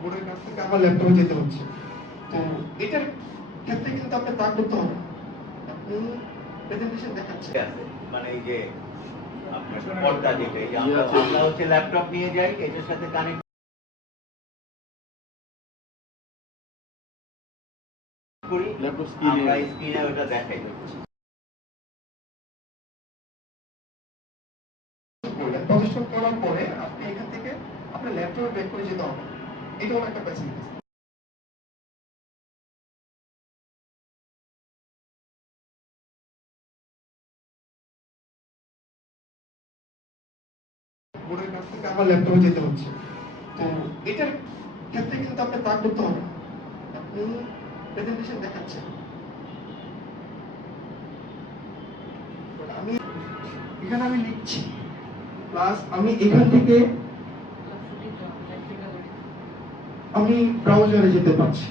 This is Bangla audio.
বোর্ডের কাছ থেকে আমার ল্যাপটপে যেতে হচ্ছে। তো এটার ক্ষেত্রে কিন্তু আপনার তা করতে হবে না। আপনি প্রেজেন্টেশন দেখাচ্ছেন। মানে এই যে আপনার পর্দা যেটা এই যে আমরা হচ্ছে ল্যাপটপ নিয়ে যাই এটার সাথে কানেক্ট করি, ল্যাপটপ আমরা স্ক্রিনে ওটা দেখাই। প্রদর্শন করার পরে আপনি এখান থেকে আপনার ল্যাপটপে ব্যাক করে যেতে হবে। এটাও একটা ফ্যাসিলিটি। বোর্ডের কাছ থেকে আমার ল্যাপটপে যেতে হচ্ছে। তো এটার ক্ষেত্রে কিন্তু আপনার তা করতে হবে না। আপনি প্রেজেন্টেশন দেখাচ্ছেন। আমি এখানে আমি লিখছি প্লাস আমি এখান থেকে আমি ব্রাউজারে যেতে পারছি।